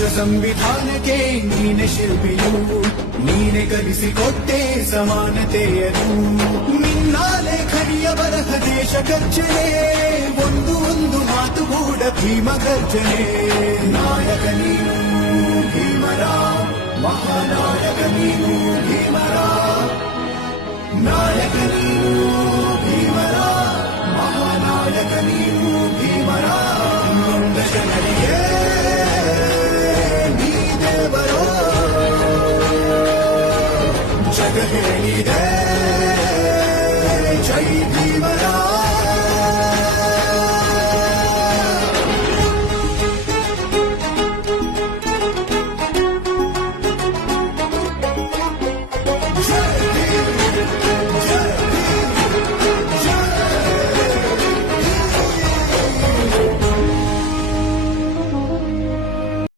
ರಾಷ್ಟ್ರ ಸಂವಿಧಾನಕ್ಕೆ ನೀನೆ ಶಿಲ್ಪಿಯು, ನೀನೆ ಕಲಿಸಿಕೊಟ್ಟೆ ಸಮಾನತೆಯನ್ನು. ನಿನ್ನ ಲೇಖನಿಯ ಬರಹ ದೇಶ ಗರ್ಜನೆ, ಒಂದು ಮಾತು ಕೂಡ ಭೀಮ ಗರ್ಜನೆ. ನಾಯಕ